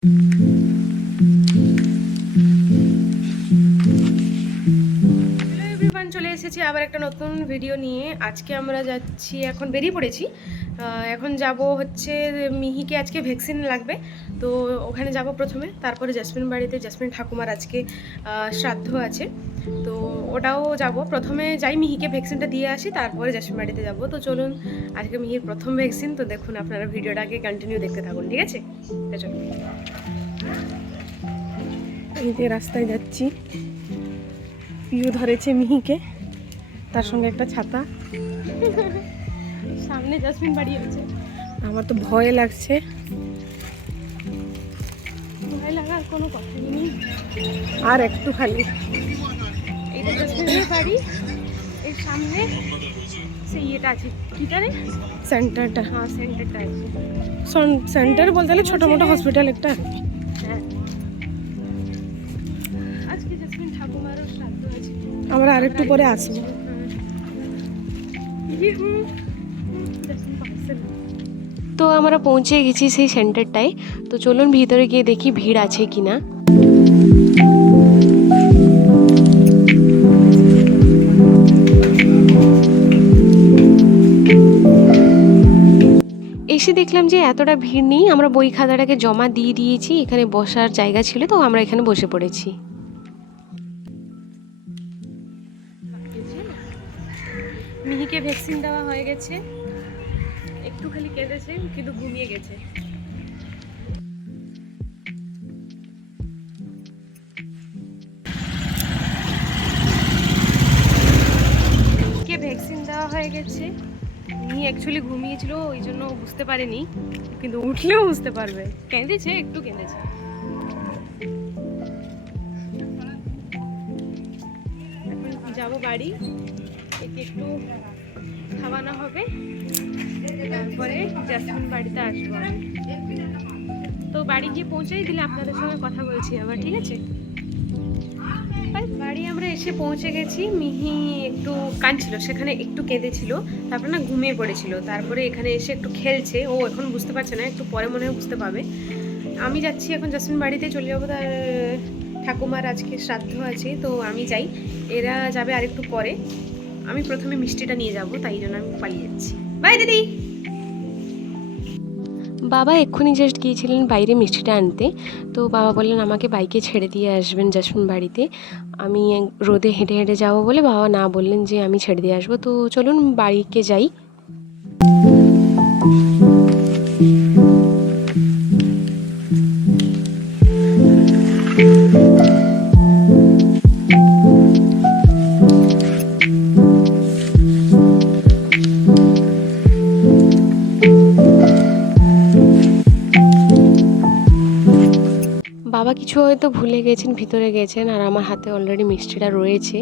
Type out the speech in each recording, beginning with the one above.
চলে এসেছি আবার একটা নতুন ভিডিও নিয়ে। আজকে আমরা যাচ্ছি, এখন বেরিয়ে পড়েছি। এখন যাব হচ্ছে মিহিকে আজকে ভ্যাকসিন লাগবে, তো ওখানে যাব প্রথমে, তারপরে জাসমিন বাড়িতে। জাসমিন ঠাকুমার আজকে শ্রাদ্ধ আছে, তো ওটাও যাব। প্রথমে যাই মিহিকে ভ্যাকসিনটা দিয়ে আসি, তারপরে জাসমিন বাড়িতে যাব। তো চলুন, আজকে মিহির প্রথম ভ্যাকসিন, তো দেখুন আপনারা ভিডিওটাকে কন্টিনিউ দেখতে থাকুন, ঠিক আছে? চলুন, এই যে রাস্তায় যাচ্ছি, পিউ ধরেছে মিহিকে, তার সঙ্গে একটা ছাতা। সামনে জাসমিন বাড়ি আছে। আমার তো ভয় লাগছে, ভয় লাগার কোনো কথাই নেই। আর একটু খালি, এইটা জাসমিনের বাড়ি, এর সামনে সেই ইয়েটা আছে, কিটারে সেন্টারটা। হ্যাঁ, সেন্টারটা আছে। সেন্টার বলতে গেলে ছোটো মোটো হসপিটাল একটা। হ্যাঁ, আজকে জাসমিন ঠাকুমারও শ্রাদ্ধ আছে, আমরা আরেকটু পরে আসবো। তো আমরা পৌঁছে গেছি সেই সেন্টারটায়। তো চলুন ভিতরে গিয়ে দেখি ভিড় আছে কিনা। এসে দেখলাম যে এতটা ভিড় নেই। আমরা বই খাতাটাকে জমা দিয়ে দিয়েছি, এখানে বসার জায়গা ছিল, তো আমরা এখানে বসে পড়েছি। মিহিকে ভ্যাকসিন দেওয়া হয়ে গেছে, একটু খালি কেঁদেছে কিন্তু ঘুমিয়ে গেছে। কে ভ্যাকসিন দেওয়া হয়ে গেছে। মিহি অ্যাকচুয়ালি ঘুমিয়েছিল, ওই জন্য বুঝতে পারেনি, কিন্তু উঠলেও বুঝতে পারবে। কেঁদেছে, একটু কেঁদেছে। এখন যাবো বাড়ি, একে একটু খাওয়ানো হবে, তারপরে জাসমিন বাড়িতে আসবো আমি। তো বাড়ি গিয়ে পৌঁছাই দিলে আপনাদের সঙ্গে কথা বলছি আবার, ঠিক আছে? বাড়ি আমরা এসে পৌঁছে গেছি। মিহি একটু কাঁদছিল, সেখানে একটু কেঁদেছিল, তারপরে না ঘুমিয়ে পড়েছিল। তারপরে এখানে এসে একটু খেলছে, ও এখন বুঝতে পারছে না, একটু পরে মনে হয় বুঝতে পারবে। আমি যাচ্ছি এখন জাসমিন বাড়িতে, চলে যাবো। তার ঠাকুমার আজকে শ্রাদ্ধ আছে, তো আমি যাই, এরা যাবে আরেকটু পরে। আমি প্রথমে মিষ্টিটা নিয়ে যাব, তাই জন্য আমি পালিয়ে যাচ্ছি। বাই দিদি। বাবা এক্ষুনি জাস্ট গিয়েছিলেন বাইরে মিষ্টিটা আনতে, তো বাবা বললেন আমাকে বাইকে ছেড়ে দিয়ে আসবেন জাসমিন বাড়িতে। আমি রোদে হেঁটে হেঁটে যাবো বলে বাবা না বললেন যে আমি ছেড়ে দিয়ে আসবো। তো চলুন বাড়িকে যাই। বাবা কিছু হয়তো ভুলে গেছেন, ভিতরে গেছেন, আর আমার হাতে অলরেডি মিষ্টিটা রয়েছে।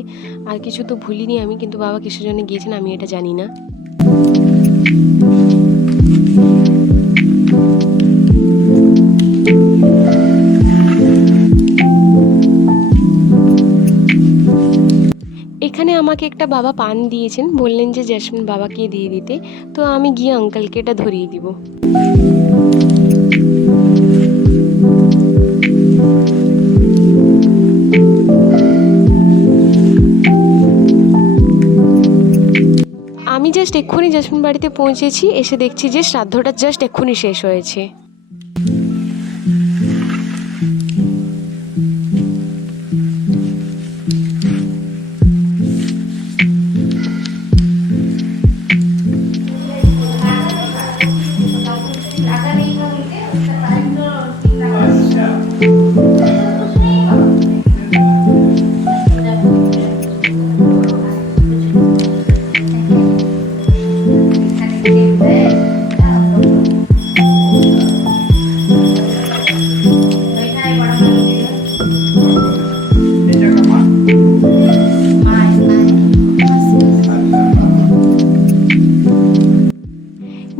আর কিছু তো ভুলিনি আমি, কিন্তু বাবা কিসের জন্য গিয়েছেন আমি এটা জানি না। এখানে আমাকে একটা বাবা পান দিয়েছেন, বললেন যে জাসমিন বাবাকে দিয়ে দিতে, তো আমি গিয়ে আঙ্কেলকে এটা ধরিয়ে দিব। আমি জাস্ট এক্ষুনি জাসমিন বাড়িতে পৌঁছেছি, এসে দেখছি যে শ্রাদ্ধটা জাস্ট এক্ষুনি শেষ হয়েছে।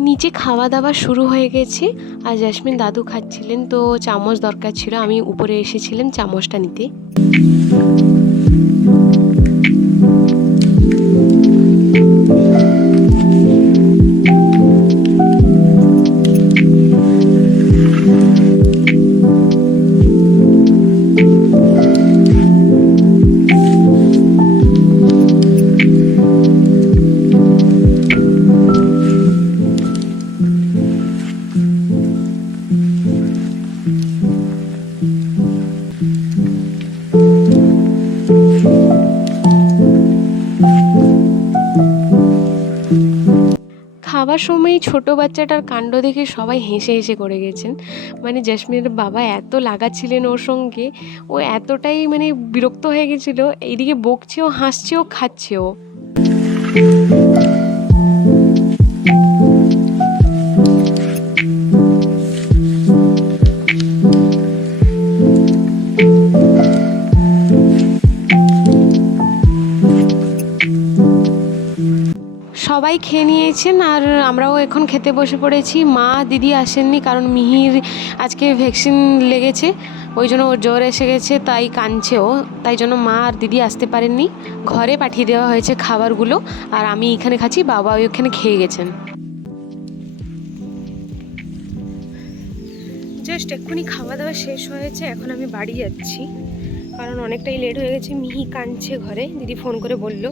নিচে খাওয়া দাওয়া শুরু হয়ে গেছে, আর জাসমিন দাদু খাচ্ছিলেন, তো চামচ দরকার ছিল, আমি উপরে এসেছিলাম চামচটা নিতে। যাওয়ার সময় ছোট বাচ্চাটার কাণ্ড দেখে সবাই হেসে হেসে করে গেছেন। মানে জেসমিনের বাবা এত লাগাচ্ছিলেন ওর সঙ্গে, ও এতটাই মানে বিরক্ত হয়ে গেছিলো, এইদিকে বকছেও, হাসছেও, খাচ্ছেও। সবাই খেয়ে নিয়েছেন আর আমরাও এখন খেতে বসে পড়েছি। মা দিদি আসেননি কারণ মিহির আজকে ভ্যাকসিন লেগেছে, ওই জন্য ওর জ্বর এসে গেছে, তাই কাঁদছেও, তাই জন্য মা আর দিদি আসতে পারেননি। ঘরে পাঠিয়ে দেওয়া হয়েছে খাবারগুলো, আর আমি এখানে খাচ্ছি, বাবা ওইখানে খেয়ে গেছেন। জাস্ট এক্ষুনি খাওয়া দাওয়া শেষ হয়েছে, এখন আমি বাড়ি যাচ্ছি কারণ অনেকটাই লেট হয়ে গেছে। মিহি কাঁদছে ঘরে, দিদি ফোন করে বলল।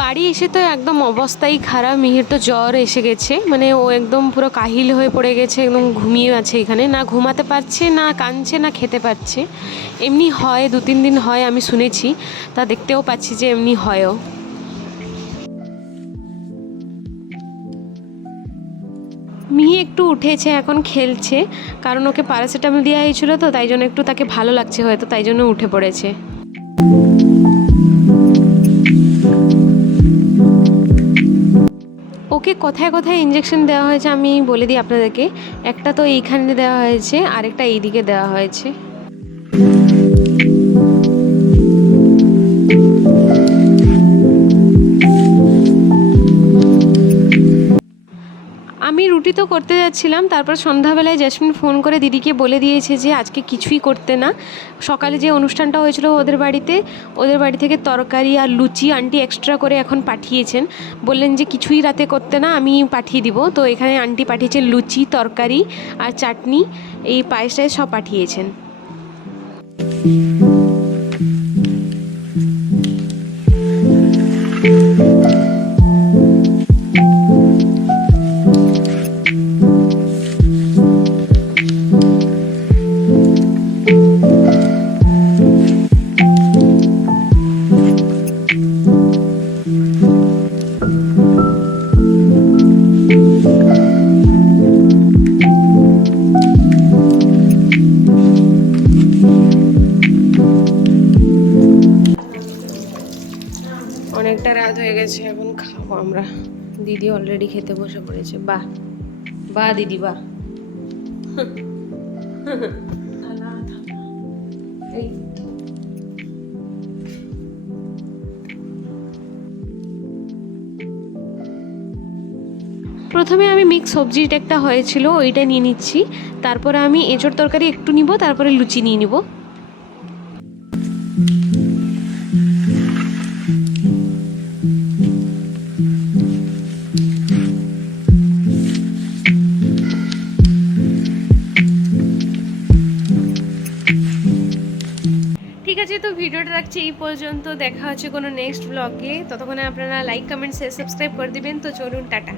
বাড়ি এসে তো একদম অবস্থাই খারাপ, মিহির তো জ্বর এসে গেছে, মানে ও একদম পুরো কাহিল হয়ে পড়ে গেছে, একদম ঘুমিয়ে আছে এখানে, না ঘুমাতে পারছে, না কাঁদছে, না খেতে পারছে। এমনি হয়, 2-3 দিন হয়, আমি শুনেছি, তা দেখতেও পাচ্ছি যে এমনি হয়ও। মিহি একটু উঠেছে, এখন খেলছে, কারণ ওকে প্যারাসিটামল দেওয়া হয়েছিল তো, তাই জন্য একটু তাকে ভালো লাগছে হয়তো, তাই জন্য উঠে পড়েছে। ওকে কোথায় কোথায় ইঞ্জেকশন দেওয়া হয়েছে আমি বলে দিই আপনাদেরকে। একটা তো এইখানে দেওয়া হয়েছে, আরেকটা এইদিকে দেওয়া হয়েছে। আমি রুটি তো করতে যাচ্ছিলাম, তারপর সন্ধ্যাবেলায় জেসমিন ফোন করে দিদিকে বলে দিয়েছে যে আজকে কিছুই করতে না। সকালে যে অনুষ্ঠানটা হয়েছিল ওদের বাড়িতে, ওদের বাড়ি থেকে তরকারি আর লুচি আন্টি এক্সট্রা করে এখন পাঠিয়েছেন, বললেন যে কিছুই রাতে করতে না, আমি পাঠিয়ে দিব। তো এখানে আন্টি পাঠিয়েছে লুচি, তরকারি আর চাটনি, এই পায়েসটায় সব পাঠিয়েছেন। অনেকটা রাত হয়ে গেছে, এখন খাবো আমরা। দিদি অলরেডি খেতে বসে পড়েছে। বাহ বাহ দিদি বাহ। প্রথমে আমি মিক্স সবজিটা একটা হয়েছিল ওইটা নিয়ে নিচ্ছি, তারপরে আমি এঁচোড় তরকারি একটু নিব, তারপরে লুচি নিয়ে নিব। ঠিক আছে, তো ভিডিওটা রাখছি এই পর্যন্ত, দেখা হচ্ছে কোনো নেক্সট ব্লগে। ততক্ষণে আপনারা লাইক, কমেন্ট, শেয়ার, সাবস্ক্রাইব করে দিবেন। তো চলুন, টাটা।